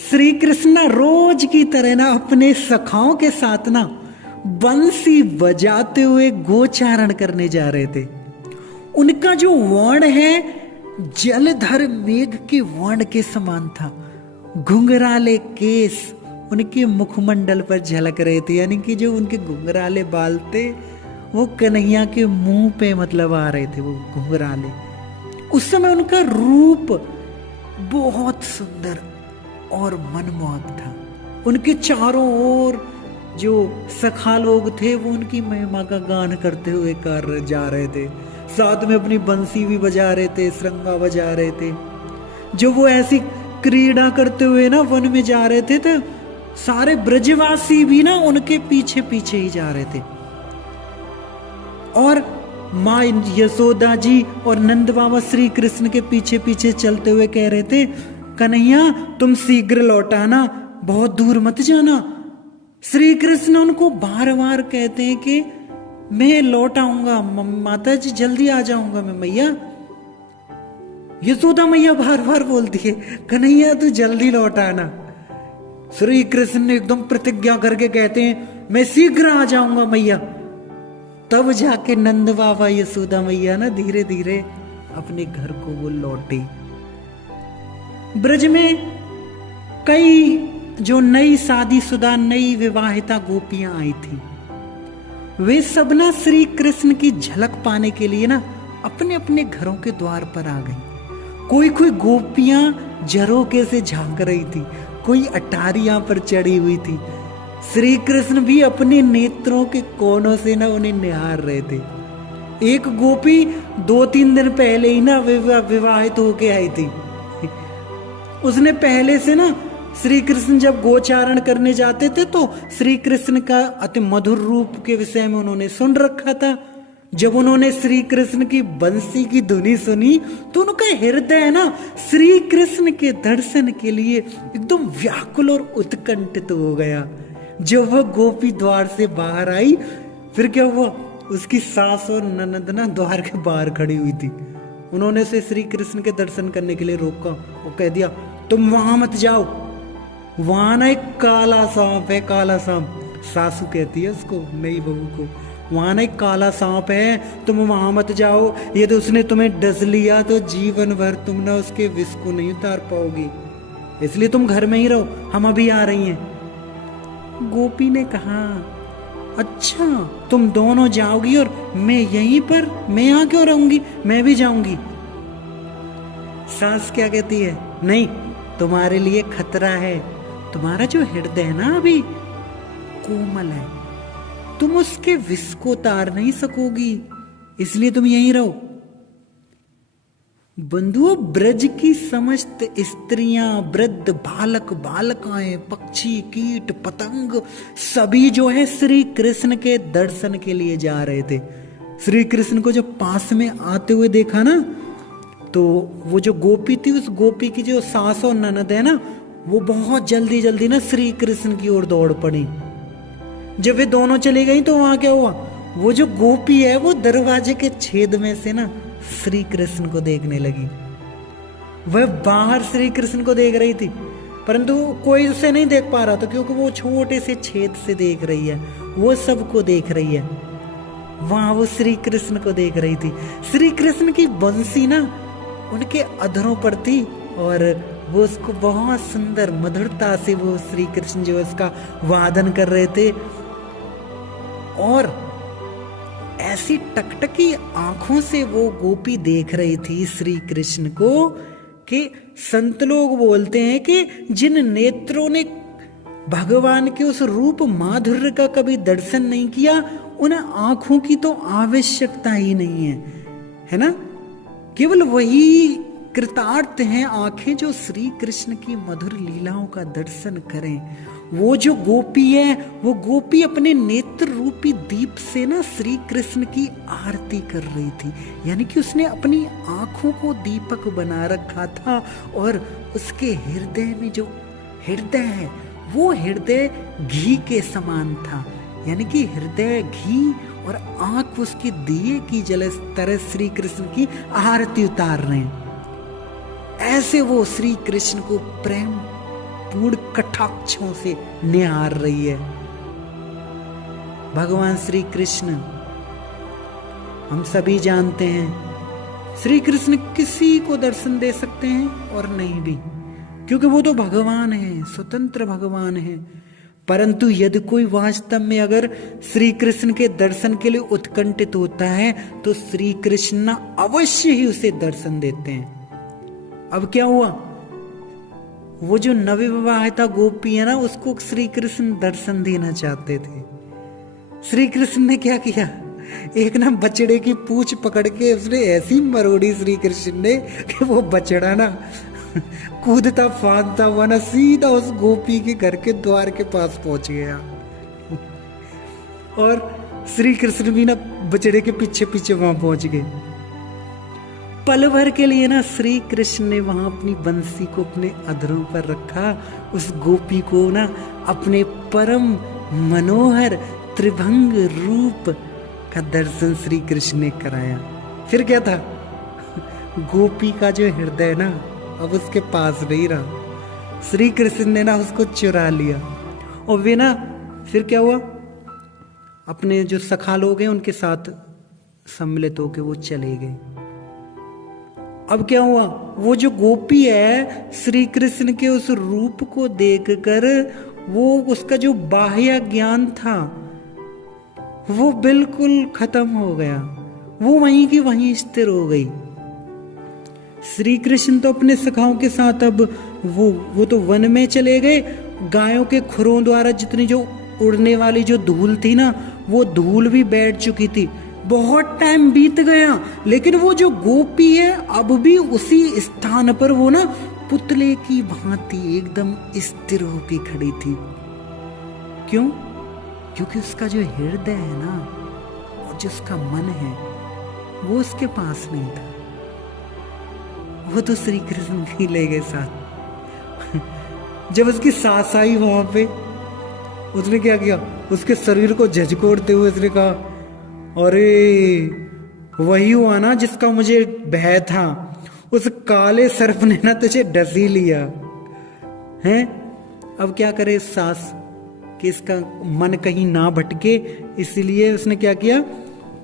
श्री कृष्ण रोज की तरह ना अपने सखाओं के साथ ना बंसी बजाते हुए गोचारण करने जा रहे थे। उनका जो वर्ण है जलधर मेघ के वर्ण के समान था। घुंघराले केस उनके मुखमंडल पर झलक रहे थे, यानी कि जो उनके घुंघराले बाल थे वो कन्हैया के मुंह पे मतलब आ रहे थे, वो घुंघराले। उस समय उनका रूप बहुत सुंदर और मनमोहक था। उनके चारों ओर जो सखा लोग थे वो उनकी महिमा का गान करते हुए कर जा रहे थे, साथ में अपनी बंसी भी बजा रहे थे, श्रृंगा बजा रहे थे। जो वो ऐसी क्रीड़ा करते हुए ना वन में जा रहे थे तो सारे ब्रजवासी भी ना उनके पीछे पीछे ही जा रहे थे। और माँ यशोदा जी और नंद बाबा श्री कृष्ण के पीछे पीछे चलते हुए कह रहे थे, कन्हैया तुम शीघ्र लौटाना, बहुत दूर मत जाना। श्री कृष्ण उनको बार बार कहते हैं कि मैं लौट आऊंगा, माता जी जल्दी आ जाऊंगा मैं मैया। यशोदा मैया बार बार बोलती है, कन्हैया तू जल्दी लौट आना। श्री कृष्ण ने एकदम प्रतिज्ञा करके कहते हैं, मैं शीघ्र आ जाऊंगा मैया। तब जाके नंद बाबा यशोदा मैया ना धीरे धीरे अपने घर को वो लौटे। ब्रज में कई जो नई शादीशुदा नई विवाहिता गोपियां आई थी, वे सब ना श्री कृष्ण की झलक पाने के लिए ना अपने अपने घरों के द्वार पर आ गई। कोई कोई गोपियां झरोके से झांक रही थी, कोई अटारियां पर चढ़ी हुई थी। श्री कृष्ण भी अपने नेत्रों के कोनों से ना उन्हें निहार रहे थे। एक गोपी 2-3 दिन पहले ही ना विवाहित होके आई थी। उसने पहले से ना श्री कृष्ण जब गोचारण करने जाते थे तो श्री कृष्ण का अति मधुर रूप के विषय में उन्होंने सुन रखा था। जब उन्होंने श्री कृष्ण की बंसी की धुनी सुनी तो उनका हृदय ना श्री कृष्ण के दर्शन के लिए एकदम व्याकुल और उत्कंठित हो गया। जब वह गोपी द्वार से बाहर आई, फिर क्या हुआ, उसकी सास और ननद ना द्वार के बाहर खड़ी हुई थी। उन्होंने उसे श्री कृष्ण के दर्शन करने के लिए रोका और कह दिया, तुम वहां मत जाओ, वहां ना एक काला सांप है, काला सांप। सासू कहती है उसको, नई बहू को, वहां ना एक काला सांप है, तुम वहां मत जाओ। ये तो उसने तुम्हें डस लिया तो जीवन भर तुम ना उसके विष को नहीं उतार पाओगी, इसलिए तुम घर में ही रहो, हम अभी आ रही हैं। गोपी ने कहा, अच्छा तुम दोनों जाओगी और मैं यहीं पर, मैं यहाँ क्यों रहूंगी, मैं भी जाऊंगी। सास क्या कहती है, नहीं तुम्हारे लिए खतरा है, तुम्हारा जो हृदय है ना अभी कोमल है, तुम उसके विष को उतार नहीं सकोगी, इसलिए तुम यहीं रहो। बंधुओं, ब्रज की समस्त स्त्रियां, वृद्ध, बालक, बालकाएं, पक्षी, कीट, पतंग सभी जो है श्री कृष्ण के दर्शन के लिए जा रहे थे। श्री कृष्ण को जब पास में आते हुए देखा ना, तो वो जो गोपी थी, उस गोपी की जो सास और ननद है ना, वो बहुत जल्दी जल्दी ना श्री कृष्ण की ओर दौड़ पड़ी। जब वे दोनों चली गई तो वहां क्या हुआ, वो जो गोपी है वो दरवाजे के छेद में से ना श्री कृष्ण को देखने लगी। वह बाहर श्री कृष्ण को देख रही थी, परंतु कोई उसे नहीं देख पा रहा था, क्योंकि वो छोटे से छेद से देख रही है, वो सबको देख रही है। वहां वो श्री कृष्ण को देख रही थी। श्री कृष्ण की बंसी ना उनके अधरों पर थी और वो उसको बहुत सुंदर मधुरता से वो श्री कृष्ण जो उसका वादन कर रहे थे। और ऐसी टकटकी आंखों से वो गोपी देख रही थी श्री कृष्ण को कि संत लोग बोलते हैं कि जिन नेत्रों ने भगवान के उस रूप माधुर्य का कभी दर्शन नहीं किया, उन आंखों की तो आवश्यकता ही नहीं है ना। केवल वही कृतार्थ हैं आंखें जो श्री कृष्ण की मधुर लीलाओं का दर्शन करें। वो जो गोपी है, वो गोपी अपने नेत्र रूपी दीप से ना श्री कृष्ण की आरती कर रही थी, यानी कि उसने अपनी आंखों को दीपक बना रखा था और उसके हृदय में जो हृदय है वो हृदय घी के समान था, यानी कि हृदय घी और आंख उसकी दिए की जल तरह श्री कृष्ण की आरती उतार रहे हैं। ऐसे वो श्री कृष्ण को प्रेम गूढ़ कटाक्षों से निहार रही है। भगवान श्री कृष्ण, हम सभी जानते हैं, श्री कृष्ण किसी को दर्शन दे सकते हैं और नहीं भी, क्योंकि वो तो भगवान है, स्वतंत्र भगवान है। परंतु यदि कोई वास्तव में अगर श्री कृष्ण के दर्शन के लिए उत्कंठित होता है तो श्री कृष्ण अवश्य ही उसे दर्शन देते हैं। अब क्या हुआ, वो जो नवविवाहिता गोपी है ना, उसको श्री कृष्ण दर्शन देना चाहते थे। श्री कृष्ण ने क्या किया, एक ना बछड़े की पूंछ पकड़ के उसने ऐसी मरोड़ी श्री कृष्ण ने कि वो बछड़ा ना कूदता फांदता हुआ ना सीधा उस गोपी के घर के द्वार के पास पहुंच गया। और श्री कृष्ण भी ना बछड़े के पीछे पीछे वहां पहुंच गए। पल भर के लिए ना श्री कृष्ण ने वहां अपनी बंसी को अपने अधरों पर रखा, उस गोपी को ना अपने परम मनोहर त्रिभंग रूप का दर्शन श्री कृष्ण ने कराया। फिर क्या था, गोपी का जो हृदय ना अब उसके पास नहीं रहा, श्री कृष्ण ने ना उसको चुरा लिया। और वे ना फिर क्या हुआ, अपने जो सखा लोग हैं उनके साथ सम्मिलित होकर वो चले गए। अब क्या हुआ, वो जो गोपी है श्री कृष्ण के उस रूप को देखकर वो उसका जो बाह्य ज्ञान था वो बिल्कुल खत्म हो गया, वो वहीं की वहीं स्थिर हो गई। श्री कृष्ण तो अपने सखाओं के साथ अब वो तो वन में चले गए। गायों के खुरों द्वारा जितनी जो उड़ने वाली जो धूल थी ना, वो धूल भी बैठ चुकी थी। बहुत टाइम बीत गया, लेकिन वो जो गोपी है अब भी उसी स्थान पर वो ना पुतले की भांति एकदम स्थिर होके खड़ी थी। क्यों? क्योंकि उसका जो हृदय है ना और जो उसका मन है वो उसके पास नहीं था, वो तो श्री कृष्ण ही ले गए साथ। जब उसकी सास आई वहां पे, उसने क्या किया, उसके शरीर को झकझोरते हुए उसने कहा, अरे वही हुआ ना जिसका मुझे भय था, उस काले सर्प ने ना तुझे डसी लिया है। अब क्या करे सास कि इसका मन कहीं ना भटके, इसलिए उसने क्या किया,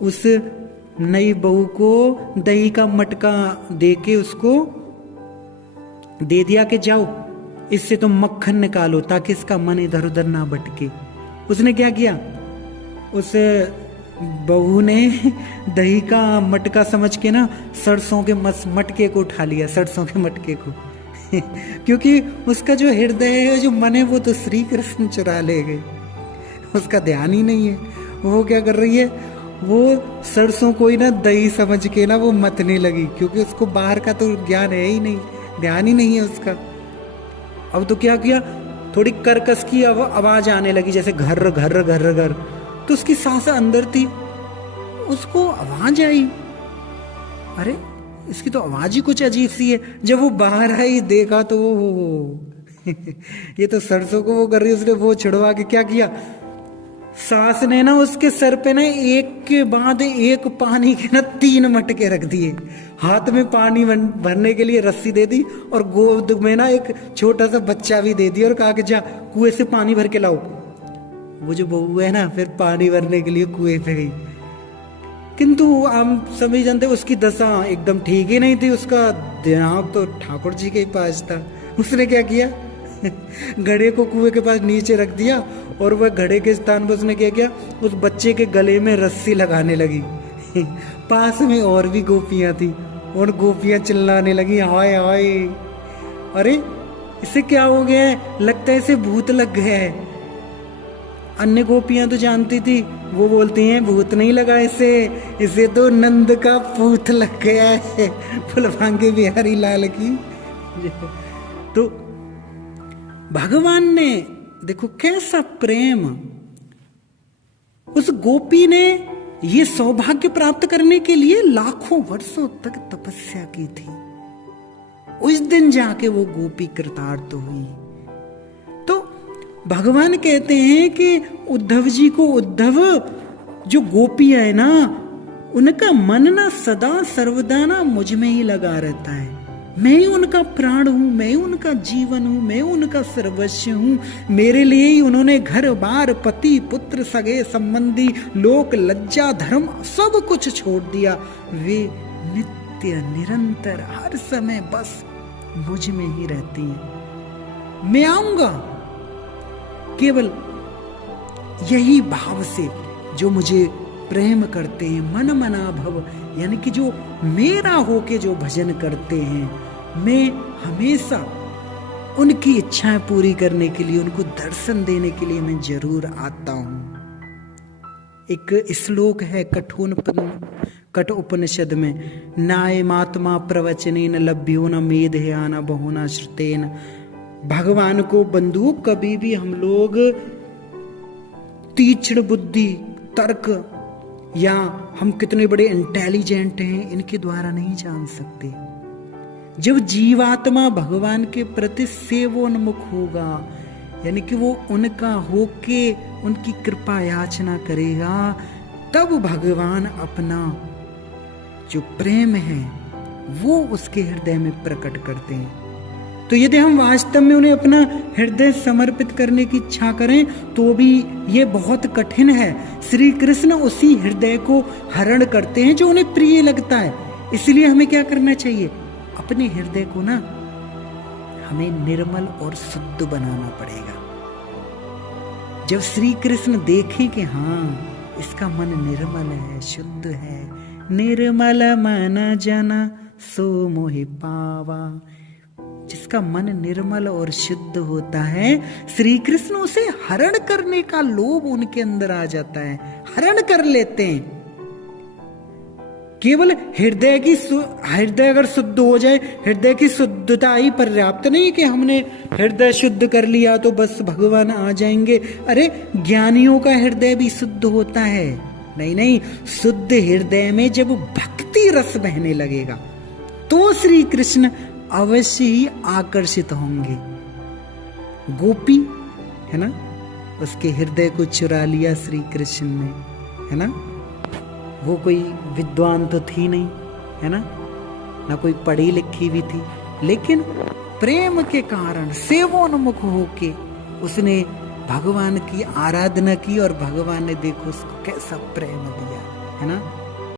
उस नई बहू को दही का मटका देके उसको दे दिया कि जाओ इससे तुम मक्खन निकालो ताकि इसका मन इधर उधर ना भटके। उसने क्या किया, उस बहू ने दही का मटका समझ के ना सरसों के मटके को उठा लिया, सरसों के मटके को क्योंकि उसका जो हृदय है जो मन है वो तो श्री कृष्ण चुरा ले गए, उसका ध्यान ही नहीं है। वो क्या कर रही है, वो सरसों को ही ना दही समझ के ना वो मतने लगी, क्योंकि उसको बाहर का तो ज्ञान है ही नहीं, ध्यान ही नहीं है उसका। अब तो क्या किया, थोड़ी कर्कश की आवाज आने लगी जैसे घर घर घर घर, तो उसकी सांस अंदर थी, उसको आवाज आई, अरे इसकी तो आवाज ही कुछ अजीब सी है। जब वो बाहर आई देखा तो वो ये तो सरसों को वो कर रही है। उसने वो छिड़वा के क्या किया, सास ने ना उसके सर पे ना एक के बाद एक पानी के ना 3 मटके रख दिए, हाथ में पानी भरने के लिए रस्सी दे दी और गोद में ना एक छोटा सा बच्चा भी दे दिया और कहा कि जा कुएं से पानी भर के लाओ। वो जो बहू है ना फिर पानी भरने के लिए कुएं पे गई, किंतु हम सभी जानते उसकी दशा एकदम ठीक ही नहीं थी, उसका ध्यान तो ठाकुर जी के पास था। उसने क्या किया, घड़े को कुएं के पास नीचे रख दिया और वह घड़े के स्थान पर उसने क्या किया, उस बच्चे के गले में रस्सी लगाने लगी। पास में और भी गोपियां थी और गोपियां चिल्लाने लगी, हाय हाय, अरे इसे क्या हो गया है, लगता है इसे भूत लग गया है। अन्य गोपियां तो जानती थी, वो बोलती हैं भूत नहीं लगा इसे तो नंद का पूत लग गया है, फुलवांगे बिहारी लाल की। तो भगवान ने देखो कैसा प्रेम, उस गोपी ने ये सौभाग्य प्राप्त करने के लिए लाखों वर्षों तक तपस्या की थी। उस दिन जाके वो गोपी कृतार्थ हुई। तो भगवान कहते हैं कि उद्धव जी को, उद्धव जो गोपियां है ना, उनका मन ना सदा सर्वदा ना मुझ में ही लगा रहता है। मैं ही उनका प्राण हूं, मैं ही उनका जीवन हूं, मैं उनका सर्वस्व हूं। मेरे लिए ही उन्होंने घर बार, पति पुत्र, सगे संबंधी, लोक लज्जा, धर्म सब कुछ छोड़ दिया। वे नित्य निरंतर हर समय बस मुझ में ही रहती हैं। मैं आऊंगा केवल यही भाव से, जो मुझे प्रेम करते हैं, मन मना भव, यानी कि जो मेरा होके जो भजन करते हैं, मैं हमेशा उनकी इच्छाएं पूरी करने के लिए, उनको दर्शन देने के लिए मैं जरूर आता हूं। एक श्लोक है कठ उपनिषद में, नायमात्मा प्रवचनेन लभ्यो न मेधया न बहुना श्रुतेन। भगवान को बंदूक कभी भी हम लोग तीक्ष्ण बुद्धि, तर्क, या हम कितने बड़े इंटेलिजेंट हैं, इनके द्वारा नहीं जान सकते। जब जीवात्मा भगवान के प्रति सेवोन्मुख होगा, यानी कि वो उनका होके उनकी कृपा याचना करेगा, तब भगवान अपना जो प्रेम है वो उसके हृदय में प्रकट करते हैं। तो यदि हम वास्तव में उन्हें अपना हृदय समर्पित करने की इच्छा करें तो भी ये बहुत कठिन है। श्री कृष्ण उसी हृदय को हरण करते हैं जो उन्हें प्रिय लगता है। इसलिए हमें क्या करना चाहिए? अपने हृदय को ना हमें निर्मल और शुद्ध बनाना पड़ेगा। जब श्री कृष्ण देखें कि हाँ इसका मन निर्मल है, शुद्ध है, निर्मल मन जन सो मोहि पावा, जिसका मन निर्मल और शुद्ध होता है, श्री कृष्ण उसे हरण करने का लोभ उनके अंदर आ जाता है, हरण कर लेते हैं। केवल हृदय अगर शुद्ध हो जाए, हृदय की शुद्धता ही पर्याप्त नहीं कि हमने हृदय शुद्ध कर लिया तो बस भगवान आ जाएंगे। अरे ज्ञानियों का हृदय भी शुद्ध होता है। नहीं, शुद्ध हृदय में जब भक्ति रस बहने लगेगा तो श्री कृष्ण अवश्य ही आकर्षित होंगे। गोपी है ना, उसके हृदय को चुरा लिया श्री कृष्ण ने, है ना। वो कोई विद्वान तो थी नहीं, है ना कोई पढ़ी लिखी भी थी, लेकिन प्रेम के कारण सेवोन्मुख होके उसने भगवान की आराधना की और भगवान ने देखो उसको कैसा प्रेम दिया, है ना।